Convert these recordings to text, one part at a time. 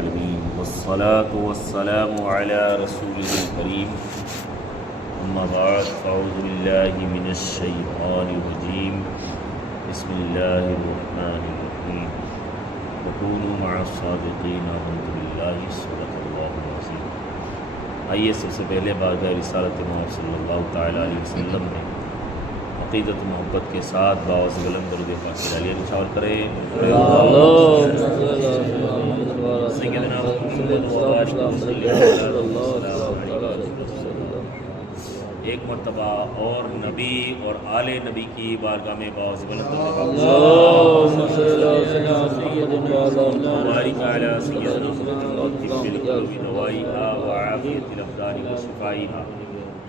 العالمين والصلاة والسلام على رسوله الكريم أما بعد فأعوذ بالله من الشيطان الرجيم بسم الله الرحمن الرحيم وكونوا مع الصادقين الحمد لله صدق الله العظيم۔ آئیے سب سے پہلے بارگاہ رسالت محمد صلی اللہ تعالیٰ علیہ وسلم میں عقیدت محبت کے ساتھ باوز بلند درود پاک علیہ نشاور کریں۔ سیدنا محمد وبارک صلی اللہ علیہ وسلم۔ ایک مرتبہ اور نبی اور آل نبی کی بارگاہ میں باوز بلند درود بارک علی سیدنا محمد طب القلوب دوائها وعافیت الابدان وشفائها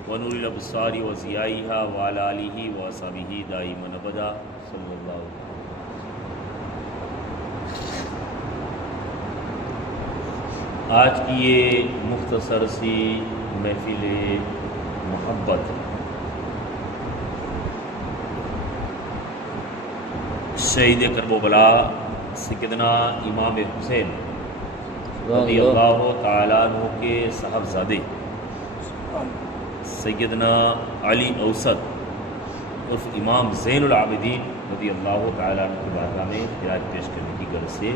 ونور الابصار وضیائها وعلى آلہ وصحبہ دائما ابدا صلی اللہ علیہ وسلم۔ آج کی یہ مختصر سی محفل محبت شہید کرب و بلا سیدنا امام حسین رضی اللہ تعالیٰ عنہ کے صاحبزادے سیدنا علی اوسط عرف امام زین العابدین رضی اللہ تعالیٰ عنہ کی بارگاہ میں خراج پیش کرنے کی غرض سے،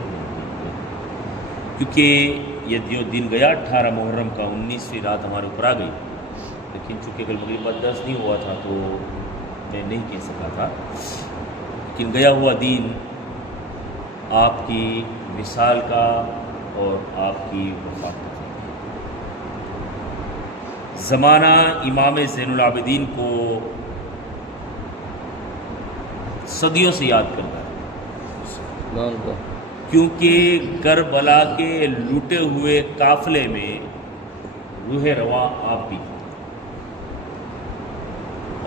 کیونکہ یہ جو دن گیا 18 محرم کا 19ویں رات ہمارے اوپر آ گئی، لیکن چونکہ کل مغرب بعد درس نہیں ہوا تھا تو میں نہیں کہہ سکا تھا، لیکن گیا ہوا دین آپ کی وصال کا اور آپ کی وفات کا زمانہ امام زین العابدین کو صدیوں سے یاد کرتا ہے، کیونکہ کربلا کے لوٹے ہوئے قافلے میں روح رواں آپ بھی،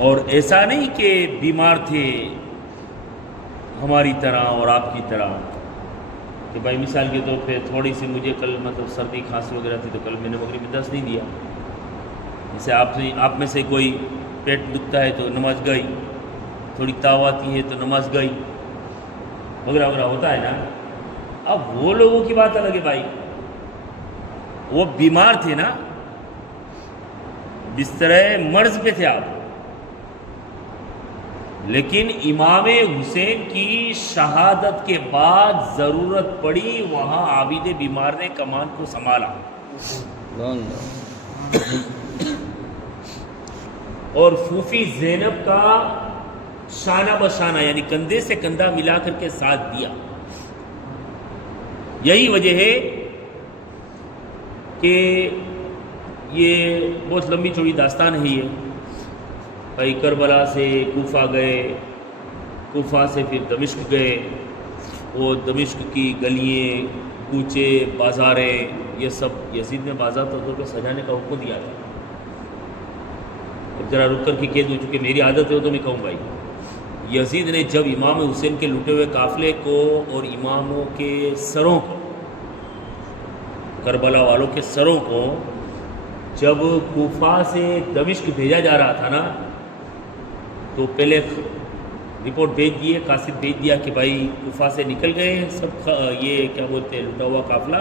اور ایسا نہیں کہ بیمار تھے ہماری طرح اور آپ کی طرح کہ بھائی مثال کے طور پہ تھوڑی سی مجھے کل مطلب سردی کھانسی وغیرہ تھی تو کل میں نے مغرب میں درس نہیں دیا، جیسے آپ میں سے کوئی پیٹ دکھتا ہے تو نماز گئی، تھوڑی تاو آتی ہے تو نماز گئی وغیرہ وغیرہ ہوتا ہے نا۔ اب وہ لوگوں کی بات الگ ہے بھائی، وہ بیمار تھے نا، بستر مرض پہ تھے آپ، لیکن امام حسین کی شہادت کے بعد ضرورت پڑی وہاں عابد بیمار نے کمان کو سنبھالا، اور پھوپھی زینب کا شانہ بشانہ یعنی کندھے سے کندھا ملا کر کے ساتھ دیا۔ یہی وجہ ہے کہ یہ بہت لمبی چوڑی داستان ہے یہ، بھائی کربلا سے کوفہ گئے، کوفہ سے پھر دمشق گئے، وہ دمشق کی گلیاں کوچے بازاریں یہ سب یزید نے باضابطہ طور پہ سجانے کا حکم دیا تھا۔ اب ذرا رک کر کے کہہ دوں چونکہ میری عادت ہے تو میں کہوں بھائی، یزید نے جب امام حسین کے لوٹے ہوئے قافلے کو اور اماموں کے سروں کو، کربلا والوں کے سروں کو جب کوفہ سے دمشق بھیجا جا رہا تھا نا، تو پہلے رپورٹ بھیج دیے، قاصد بھیج دیا کہ بھائی کوفہ سے نکل گئے سب، یہ کیا بولتے ہیں لٹا ہوا قافلہ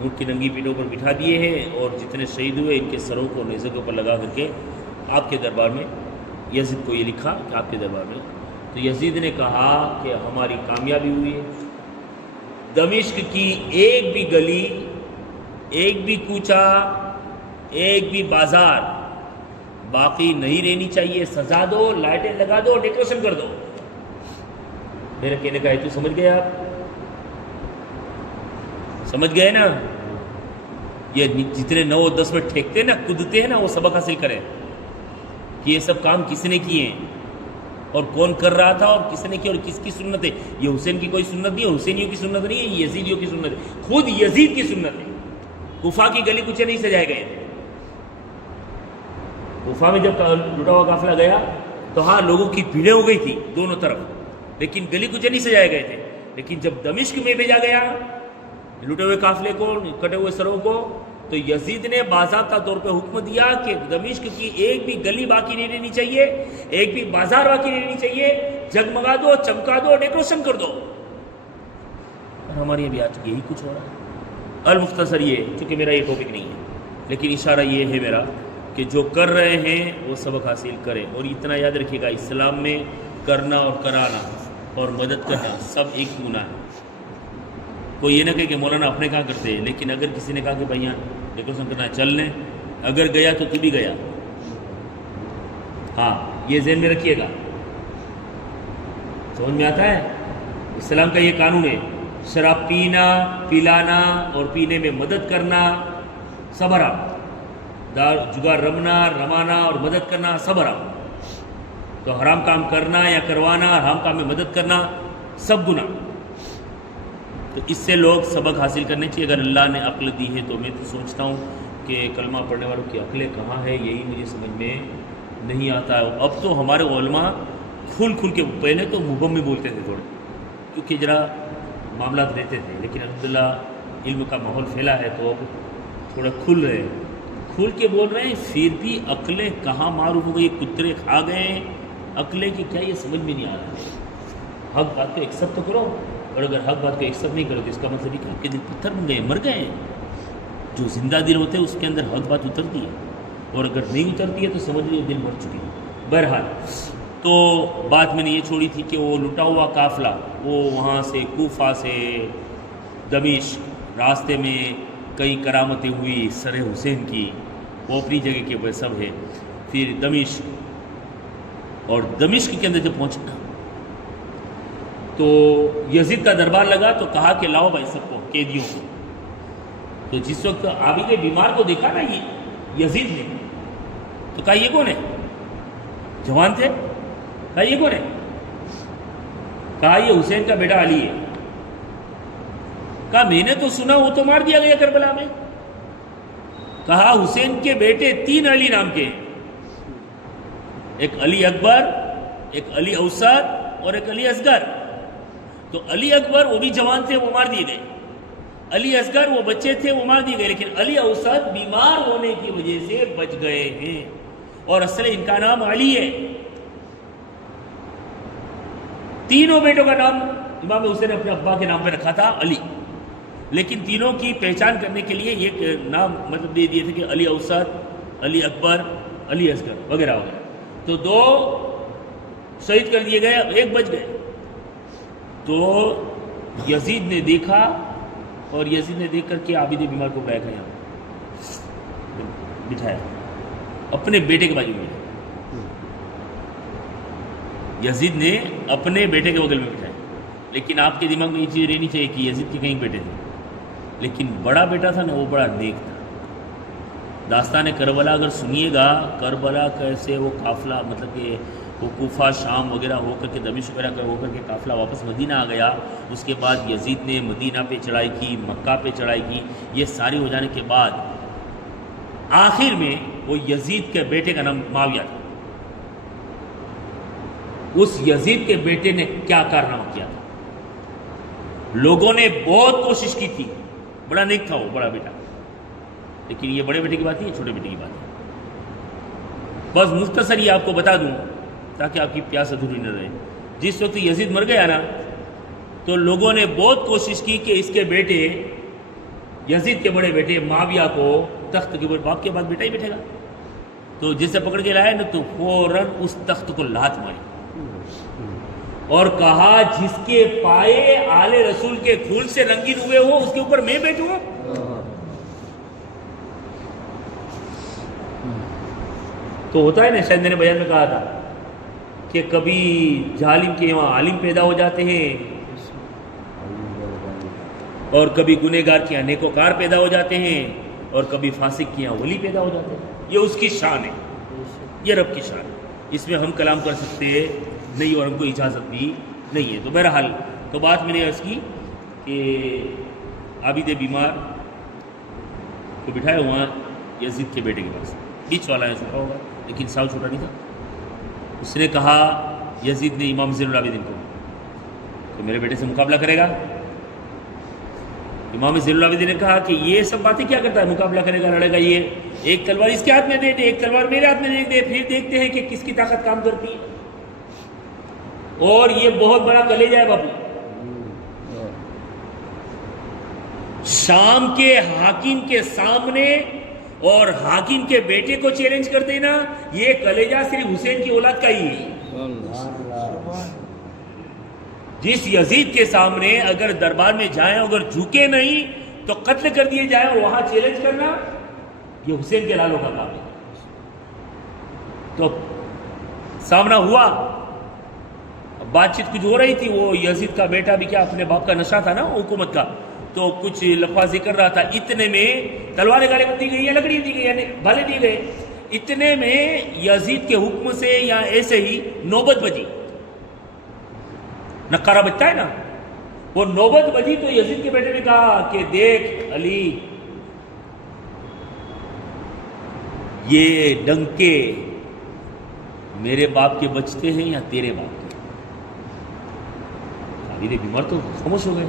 اونٹ کی ننگی پیٹوں پر بٹھا دیے ہیں، اور جتنے شہید ہوئے ان کے سروں کو نیزے کے اوپر لگا کر کے آپ کے دربار میں، یزید کو یہ لکھا کہ آپ کے دربار میں، تو یزید نے کہا کہ ہماری کامیابی ہوئی ہے، دمشق کی ایک بھی گلی، ایک بھی کوچہ، ایک بھی بازار باقی نہیں رہنی چاہیے، سجا دو، لائٹیں لگا دو، ڈیکوریشن کر دو۔ میرے کہنے کا ہے تو سمجھ گئے، آپ سمجھ گئے نا؟ یہ جتنے 9 اور 10 میں ٹھیکتے ہیں نا، کودتے ہیں نا، وہ سبق حاصل کریں کہ یہ سب کام کس نے کیے ہیں اور کون کر رہا تھا اور کس نے کیا اور کس کی سنت ہے۔ یہ حسین کی کوئی سنت نہیں ہے، حسینیوں کی سنت نہیں ہے، یہ یزیدیوں کی سنت ہے، خود یزید کی سنت ہے۔ کوفہ کی گلی کچھ نہیں سجائے گئے تھے، کوفہ میں جب لٹا ہوا قافلہ گیا تو ہاں لوگوں کی بھیڑیں ہو گئی تھی دونوں طرف، لیکن گلی کچھ نہیں سجائے گئے تھے۔ لیکن جب دمشق میں بھیجا گیا لٹے ہوئے قافلے کو، کٹے ہوئے سروں کو، تو یزید نے باضابطہ طور پہ حکم دیا کہ دمشق کی ایک بھی گلی باقی نہیں رہنی چاہیے، ایک بھی بازار باقی نہیں رہنی چاہیے، جگمگا دو، چمکا دو، ڈیکوریشن کر دو۔ اور ہمارے ابھی آج یہی کچھ ہو رہا ہے، المختصر یہ، چونکہ میرا یہ ٹاپک نہیں ہے، لیکن اشارہ یہ ہے میرا کہ جو کر رہے ہیں وہ سبق حاصل کریں، اور اتنا یاد رکھیے گا اسلام میں کرنا اور کرانا اور مدد کرنا سب ایک گناہ ہے۔ کوئی یہ نہ کہے کہ مولانا اپنے کہاں کرتے ہیں، لیکن اگر کسی نے کہا کہ بھائی ڈیکوریشن کرنا چل لیں، اگر گیا تو بھی گیا، ہاں یہ ذہن میں رکھیے گا۔ سمجھ میں آتا ہے؟ اسلام کا یہ قانون ہے، شراب پینا، پلانا اور پینے میں مدد کرنا سب حرام، جگار رمانا اور مدد کرنا سب حرام۔ تو حرام کام کرنا یا کروانا، حرام کام میں مدد کرنا سب گناہ۔ تو اس سے لوگ سبق حاصل کرنے چاہیے۔ اگر اللہ نے عقل دی ہے تو میں تو سوچتا ہوں کہ کلمہ پڑھنے والوں کی عقلیں کہاں ہے، یہی مجھے سمجھ میں نہیں آتا ہے۔ اب تو ہمارے علماء کھل کے، پہلے تو مبہم میں بولتے تھے تھوڑے، کیونکہ ذرا معاملات رہتے تھے، لیکن الحمدللہ علم کا ماحول پھیلا ہے تو اب تھوڑا کھل کے بول رہے ہیں، پھر بھی عقلیں کہاں معروف ہو گئی، کترے کھا گئے ہیں عقلیں کی کیا، یہ سمجھ میں نہیں آ رہا۔ حق بات کو ایکسپٹ تو کرو، اور اگر حق بات کو ایکسپٹ نہیں کرو تو اس کا مطلب یہ کہ آپ کے دل پتھر بن گئے، مر گئے۔ جو زندہ دل ہوتے ہیں اس کے اندر حق بات اترتی ہے، اور اگر نہیں اترتی ہے تو سمجھ لیجیے دل مر چکی ہے۔ بہرحال تو بات میں نے یہ چھوڑی تھی کہ وہ لٹا ہوا قافلہ، وہ وہاں سے کوفہ سے دمشق راستے میں کئی کرامتیں ہوئی سر حسین کی، وہ اپنی جگہ کے وہ سب ہے۔ پھر دمشق، اور دمشق کے اندر جب پہنچا تو یزید کا دربار لگا تو کہا کہ لاؤ بھائی سب کو، قیدیوں کو۔ تو جس وقت عابد بیمار کو دیکھا نا یہ یزید نے، تو کہا یہ کون ہے؟ جوان تھے، کہا یہ کون ہے؟ کہا یہ حسین کا بیٹا علی ہے۔ کہا میں نے تو سنا وہ تو مار دیا گیا کربلا میں۔ کہا حسین کے بیٹے 3 علی نام کے ہیں، ایک علی اکبر، ایک علی اوسط اور ایک علی اصغر۔ تو علی اکبر وہ بھی جوان تھے، وہ مار دیے گئے۔ علی اصغر وہ بچے تھے، وہ مار دیے گئے، لیکن علی اوسط بیمار ہونے کی وجہ سے بچ گئے ہیں، اور اصل ان کا نام علی ہے۔ تینوں بیٹوں کا نام امام حسین نے اپنے ابا کے نام پہ رکھا تھا علی، لیکن تینوں کی پہچان کرنے کے لیے یہ نام مطلب دے دیے تھے کہ علی اوسط، علی اکبر، علی اصغر وغیرہ وغیرہ۔ تو 2 شہید کر دیے گئے، 1 بچ گئے۔ تو یزید نے دیکھا، اور یزید نے دیکھ کر کے عابد بیمار کو بٹھایا اپنے بیٹے کے بازو میں۔ یزید نے اپنے بیٹے کے بغل میں بٹھایا، لیکن آپ کے دماغ میں یہ چیز رہنی چاہیے کہ یزید کے کئی بیٹے تھے، لیکن بڑا بیٹا تھا نا وہ بڑا نیک تھا۔ داستان کربلا اگر سنیے گا، کربلا کیسے وہ قافلہ مطلب کہ وہ کوفہ شام وغیرہ ہو کر کے دمشق وغیرہ ہو کر کے قافلہ واپس مدینہ آ گیا، اس کے بعد یزید نے مدینہ پہ چڑھائی کی، مکہ پہ چڑھائی کی، یہ ساری ہو جانے کے بعد آخر میں وہ یزید کے بیٹے کا نام معاویہ تھا۔ اس یزید کے بیٹے نے کیا کارنامہ کیا تھا؟ لوگوں نے بہت کوشش کی تھی، بڑا نیک تھا وہ بڑا بیٹا، لیکن یہ بڑے بیٹے کی بات نہیں، چھوٹے بیٹے کی بات ہے۔ بس مختصر یہ آپ کو بتا دوں تاکہ آپ کی پیاس ادھوری نہ رہے۔ جس وقت یزید مر گیا نا تو لوگوں نے بہت کوشش کی کہ اس کے بیٹے یزید کے بڑے بیٹے معاویہ کو تخت کے اوپر، باپ کے بعد بیٹا ہی بیٹھے گا، تو جسے پکڑ کے لائے نا تو فوراً اس تخت کو لات ماری اور کہا جس کے پائے آل رسول کے خون سے رنگین ہوئے ہو اس کے اوپر میں بیٹھوں۔ تو ہوتا ہے نا، شاید میں نے بیان میں کہا تھا کہ کبھی ظالم کے یہاں عالم پیدا ہو جاتے ہیں، اور کبھی گنہگار کے یہاں نیکوکار پیدا ہو جاتے ہیں، اور کبھی فاسق کے یہاں ولی پیدا ہو جاتے ہیں۔ یہ اس کی شان ہے، یہ رب کی شان ہے، اس میں ہم کلام کر سکتے نہیں اور ہم کو اجازت بھی نہیں ہے۔ تو بہرحال تو بات میں نے عرض کی کہ عابد بیمار کو بٹھایا ہوا یزید کے بیٹے کے پاس، بیچ والا ہے چھوٹا ہوگا لیکن سال چھوٹا نہیں تھا۔ اس نے کہا یزید نے امام زین العابدین کو کہ میرے بیٹے سے مقابلہ کرے گا؟ امام زین العابدین نے کہا کہ یہ سب باتیں کیا کرتا ہے، مقابلہ کرے گا، لڑے گا، یہ ایک تلوار اس کے ہاتھ میں دے دے، ایک تلوار میرے ہاتھ میں دے دے، پھر دیکھتے ہیں کہ کس کی طاقت کام کرتی ہے۔ اور یہ بہت بڑا کلیجہ ہے باپو، شام کے حاکم کے سامنے اور حاکم کے بیٹے کو چیلنج کر دینا، یہ کلیجہ صرف حسین کی اولاد کا ہی ہے۔ جس یزید کے سامنے اگر دربار میں جائیں، اگر جھکے نہیں تو قتل کر دیے جائیں، اور وہاں چیلنج کرنا یہ حسین کے لالوں کا کام ہے۔ تو سامنا ہوا، بات چیت کچھ ہو رہی تھی، وہ یزید کا بیٹا بھی کیا اپنے باپ کا نشہ تھا نا حکومت کا، تو کچھ لفاظی کر رہا تھا، اتنے میں تلواریں گاڑی دی گئی یا لکڑی دی گئی، یعنی بھالے دیے گئے، اتنے میں یزید کے حکم سے یا ایسے ہی نوبت بجی، نقارہ بجتا ہے نا، وہ نوبت بجی تو یزید کے بیٹے نے کہا کہ دیکھ علی، یہ ڈنکے میرے باپ کے بچتے ہیں یا تیرے باپ کے؟ میرے بیمار تو خاموش ہو گئے،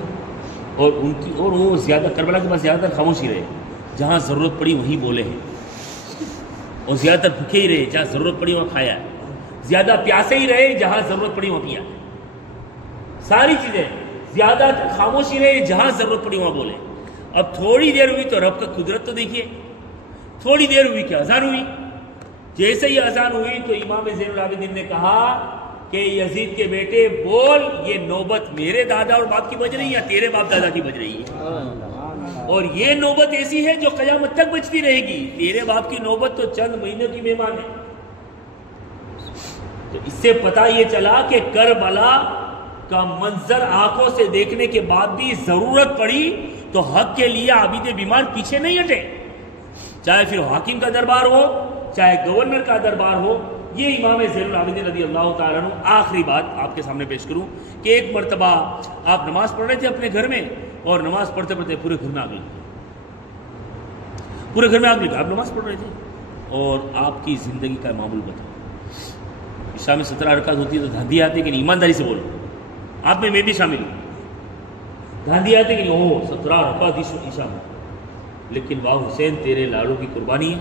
اور ان کی اور وہ زیادہ کربلا کے پاس زیادہ تر خاموش ہی رہے، جہاں ضرورت پڑی وہیں بولے ہیں، اور زیادہ تر بھوکے ہی رہے، جہاں ضرورت پڑی وہاں کھایا ہے، زیادہ پیاسے ہی رہے، جہاں ضرورت پڑی وہاں پیا، ساری چیزیں زیادہ تر خاموش ہی رہے، جہاں ضرورت پڑی وہاں بولے۔ اب تھوڑی دیر ہوئی تو رب کا قدرت تو دیکھیے، تھوڑی دیر ہوئی کہ اذان ہوئی، جیسے ہی اذان ہوئی تو امام زین العابدین نے کہا کہ یزید کے بیٹے بول، یہ نوبت میرے دادا اور باپ کی بج رہی ہے یا تیرے باپ دادا کی بج رہی ہے؟ اور یہ نوبت ایسی ہے جو قیامت تک بجتی رہے گی، تیرے باپ کی نوبت تو چند مہینوں کی مہمان ہے۔ تو اس سے پتہ یہ چلا کہ کربلا کا منظر آنکھوں سے دیکھنے کے بعد بھی ضرورت پڑی تو حق کے لیے عابد بیمار پیچھے نہیں ہٹے، چاہے پھر حاکم کا دربار ہو، چاہے گورنر کا دربار ہو۔ یہ امام زین العابدین رضی اللہ تعالیٰ عنہ، آخری بات آپ کے سامنے پیش کروں کہ ایک مرتبہ آپ نماز پڑھ رہے تھے اپنے گھر میں، اور نماز پڑھتے پڑھتے پورے گھر میں آگ لگ گئی، پورے گھر میں آگ لگ گئی، آپ نماز پڑھ رہے تھے، اور آپ کی زندگی کا معمول بتاؤ، عشاء میں 17 رکعت ہوتی ہے تو دھاندھی آتی ہے کہ نہیں؟ ایمانداری سے بولو، آپ میں بھی شامل ہوں، دھاندھی آتی ہے کہ نہیں؟ ہو 17 رکعت عشاء میں، لیکن واہ حسین تیرے لاڑوں کی قربانی ہے۔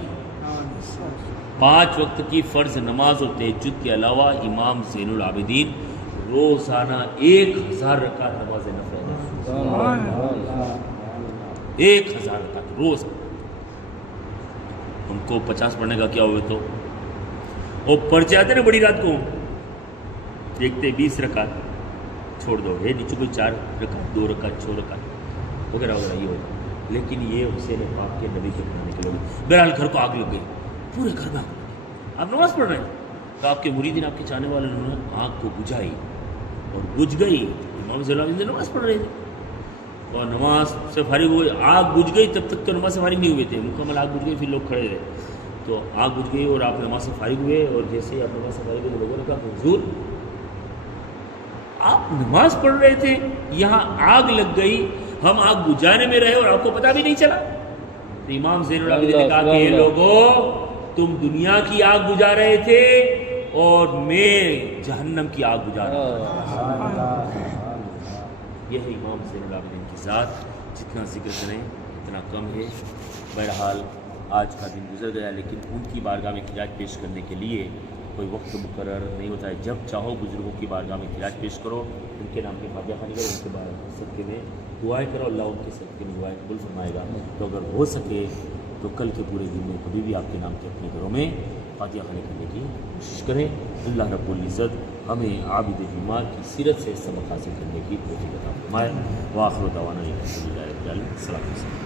5 وقت کی فرض نماز اور تہجد کے علاوہ امام زین العابدین روزانہ 1000 رکعت نماز نفل، 1000 رکعت روز۔ ان کو 50 پڑھنے کا کیا ہوئے تو وہ پڑھ جاتے نا بڑی رات کو، دیکھتے 20 رکعت چھوڑ دو، ہے نیچے کوئی 4 رکعت 2 رکعت 6 رکعت وغیرہ وغیرہ، یہ ہوتا، لیکن یہ حسین پاک کے نبی کے پڑھنے کے لوگ۔ بہرحال گھر کو آگ لگ گئی، پورے گھر میں آپ نماز پڑھ رہے ہیں تو آپ کے مریدین، آپ کے چاہنے والے نے آگ کو بجھائی اور بجھ گئی، امام زین العابدین نماز پڑھ رہے تھے اور نماز سے فارغ ہوئے، آگ بجھ گئی، تب تک تو نماز سے فارغ نہیں ہوئے تھے، مکمل آگ بجھ گئی، پھر لوگ کھڑے رہے، تو آگ بجھ گئی اور آپ نماز سے فارغ ہوئے، اور جیسے ہی آپ نماز سے فارغ ہوئے تو لوگوں نے کہا حضور آپ نماز پڑھ رہے تھے، یہاں آگ لگ گئی، ہم آگ بجھانے میں رہے اور آپ کو پتہ بھی نہیں چلا؟ تو امام زین العابدین نے کہا کہ یہ لوگوں تم دنیا کی آگ بجھا رہے تھے اور میں جہنم کی آگ بجھا رہا تھا۔ یہ ہے امام زین العابدین کی ذات، جتنا ذکر کریں اتنا کم ہے۔ بہرحال آج کا دن گزر گیا، لیکن ان کی بارگاہ میں خراج پیش کرنے کے لیے کوئی وقت مقرر نہیں ہوتا ہے، جب چاہو بزرگوں کی بارگاہ میں خراج پیش کرو، ان کے نام کے فاتحہ خوانی کرو، ان کے بعد صدقے میں دعائیں کرو، اللہ ان کے صدقے میں دعائیں قبول فرمائے گا۔ تو اگر ہو سکے تو کل کے پورے دن میں کبھی بھی آپ کے نام کے اپنے گھروں میں فاتحہ خوانی کرنے کی کوشش کریں۔ اللہ رب العزت ہمیں عابد بیمار کی سیرت سے سبق حاصل کرنے کی توفیق عطا فرمائے۔ وآخر دعوانا الحمدللہ رب العالمین۔ السلام علیکم۔